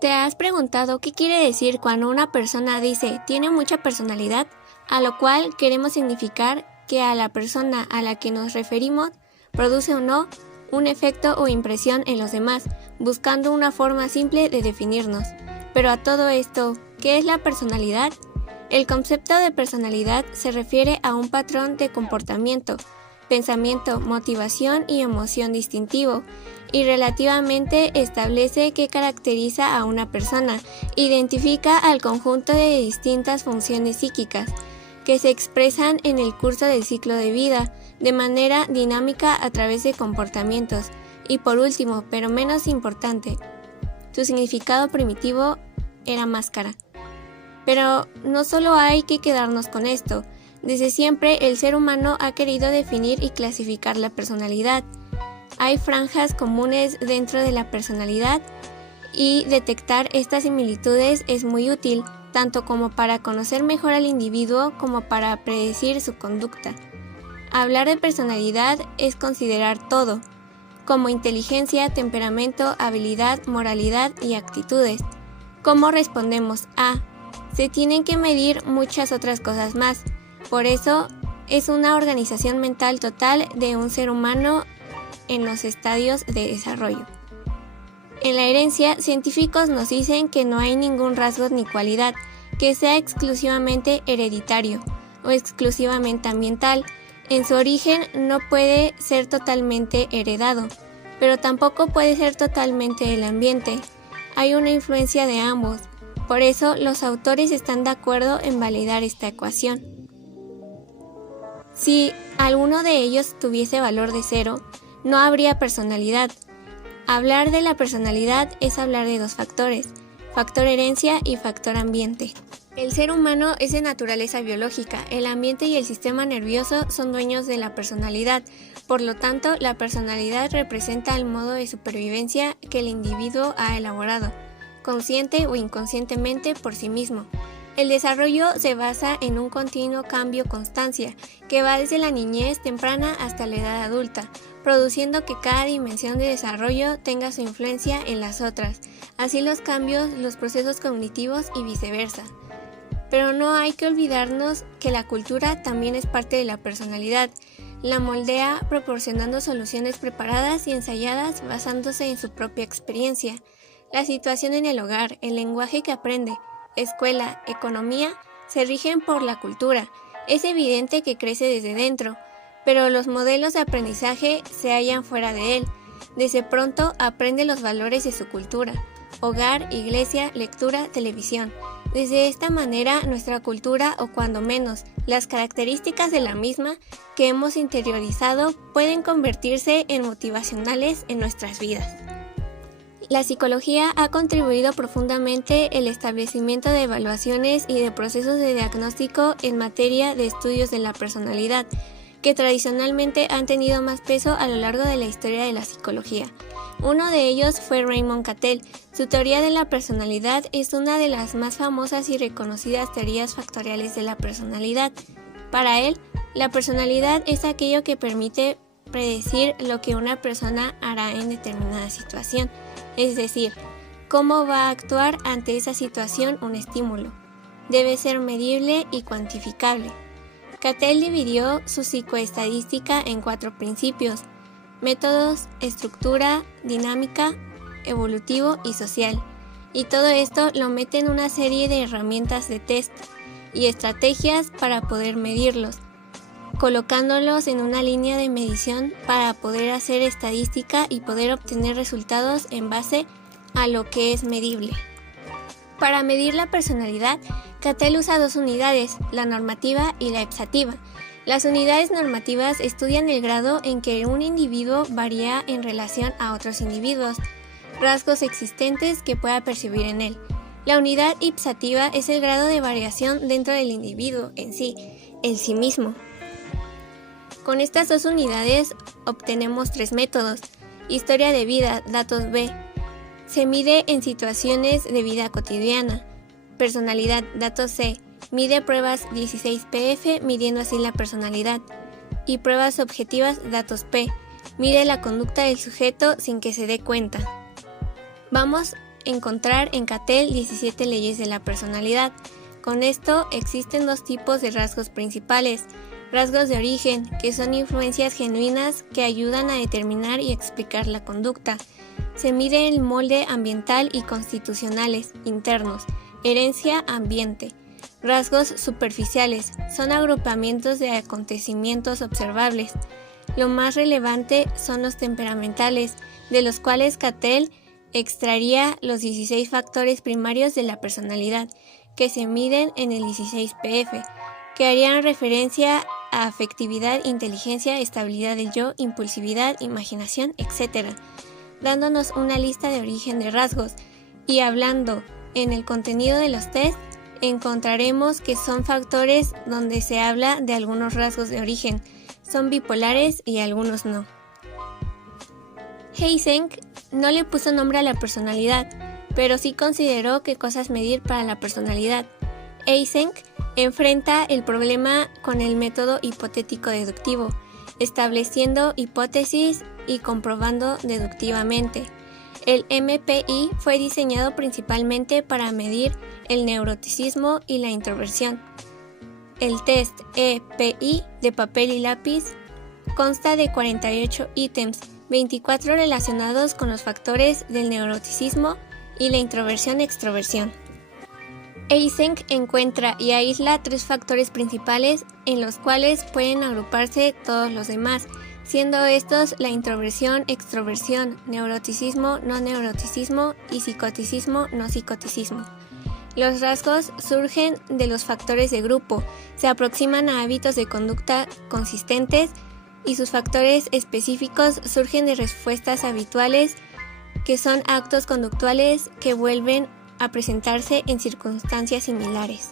¿Te has preguntado qué quiere decir cuando una persona dice tiene mucha personalidad? A lo cual queremos significar que a la persona a la que nos referimos produce o no un efecto o impresión en los demás, buscando una forma simple de definirnos. Pero a todo esto, ¿qué es la personalidad? El concepto de personalidad se refiere a un patrón de comportamiento, pensamiento, motivación y emoción distintivo, y relativamente establece qué caracteriza a una persona, identifica al conjunto de distintas funciones psíquicas que se expresan en el curso del ciclo de vida, de manera dinámica a través de comportamientos, y por último, pero menos importante, su significado primitivo era máscara. Pero no solo hay que quedarnos con esto. Desde siempre el ser humano ha querido definir y clasificar la personalidad. Hay franjas comunes dentro de la personalidad y detectar estas similitudes es muy útil, tanto como para conocer mejor al individuo como para predecir su conducta. Hablar de personalidad es considerar todo, como inteligencia, temperamento, habilidad, moralidad y actitudes. ¿Cómo respondemos a? Se tienen que medir muchas otras cosas más. Por eso, es una organización mental total de un ser humano en los estadios de desarrollo. En la herencia, científicos nos dicen que no hay ningún rasgo ni cualidad que sea exclusivamente hereditario o exclusivamente ambiental. En su origen no puede ser totalmente heredado, pero tampoco puede ser totalmente el ambiente. Hay una influencia de ambos. Por eso, los autores están de acuerdo en validar esta ecuación. Si alguno de ellos tuviese valor de 0, no habría personalidad. Hablar de la personalidad es hablar de dos factores, factor herencia y factor ambiente. El ser humano es de naturaleza biológica, el ambiente y el sistema nervioso son dueños de la personalidad, por lo tanto, la personalidad representa el modo de supervivencia que el individuo ha elaborado, consciente o inconscientemente por sí mismo. El desarrollo se basa en un continuo cambio-constancia, que va desde la niñez temprana hasta la edad adulta, produciendo que cada dimensión de desarrollo tenga su influencia en las otras, así los cambios, los procesos cognitivos y viceversa. Pero no hay que olvidarnos que la cultura también es parte de la personalidad. La moldea proporcionando soluciones preparadas y ensayadas basándose en su propia experiencia. La situación en el hogar, el lenguaje que aprende, escuela, economía, se rigen por la cultura. Es evidente que crece desde dentro, pero los modelos de aprendizaje se hallan fuera de él. Desde pronto aprende los valores de su cultura, hogar, iglesia, lectura, televisión. Desde esta manera nuestra cultura, o cuando menos, las características de la misma que hemos interiorizado pueden convertirse en motivacionales en nuestras vidas. La psicología ha contribuido profundamente el establecimiento de evaluaciones y de procesos de diagnóstico en materia de estudios de la personalidad, que tradicionalmente han tenido más peso a lo largo de la historia de la psicología. Uno de ellos fue Raymond Cattell. Su teoría de la personalidad es una de las más famosas y reconocidas teorías factoriales de la personalidad. Para él, la personalidad es aquello que permite predecir lo que una persona hará en determinada situación, es decir, cómo va a actuar ante esa situación un estímulo. Debe ser medible y cuantificable. Cattell dividió su psicoestadística en 4 principios: métodos, estructura, dinámica, evolutivo y social. Y todo esto lo mete en una serie de herramientas de test y estrategias para poder medirlos, colocándolos en una línea de medición para poder hacer estadística y poder obtener resultados en base a lo que es medible. Para medir la personalidad, Cattell usa 2 unidades, la normativa y la ipsativa. Las unidades normativas estudian el grado en que un individuo varía en relación a otros individuos, rasgos existentes que pueda percibir en él. La unidad ipsativa es el grado de variación dentro del individuo en sí, el sí mismo. Con estas 2 unidades obtenemos 3 métodos. Historia de vida, datos B. Se mide en situaciones de vida cotidiana. Personalidad, datos C. Mide pruebas 16PF, midiendo así la personalidad. Y pruebas objetivas, datos P. Mide la conducta del sujeto sin que se dé cuenta. Vamos encontrar en Cattell 17 leyes de la personalidad. Con esto existen dos tipos de rasgos principales. Rasgos de origen, que son influencias genuinas que ayudan a determinar y explicar la conducta. Se mide el molde ambiental y constitucionales, internos, herencia, ambiente. Rasgos superficiales, son agrupamientos de acontecimientos observables. Lo más relevante son los temperamentales, de los cuales Cattell extraería los 16 factores primarios de la personalidad, que se miden en el 16PF, que harían referencia a afectividad, inteligencia, estabilidad del yo, impulsividad, imaginación, etc., dándonos una lista de origen de rasgos. Y hablando en el contenido de los test, encontraremos que son factores donde se habla de algunos rasgos de origen, son bipolares y algunos no. Eysenck no le puso nombre a la personalidad, pero sí consideró qué cosas medir para la personalidad. Eysenck enfrenta el problema con el método hipotético deductivo, estableciendo hipótesis y comprobando deductivamente. El MPI fue diseñado principalmente para medir el neuroticismo y la introversión. El test EPI de papel y lápiz consta de 48 ítems, 24 relacionados con los factores del neuroticismo y la introversión-extroversión. Eysenck encuentra y aísla 3 factores principales en los cuales pueden agruparse todos los demás, siendo estos la introversión, extroversión, neuroticismo, no neuroticismo y psicoticismo, no psicoticismo. Los rasgos surgen de los factores de grupo, se aproximan a hábitos de conducta consistentes y sus factores específicos surgen de respuestas habituales, que son actos conductuales que vuelven a presentarse en circunstancias similares.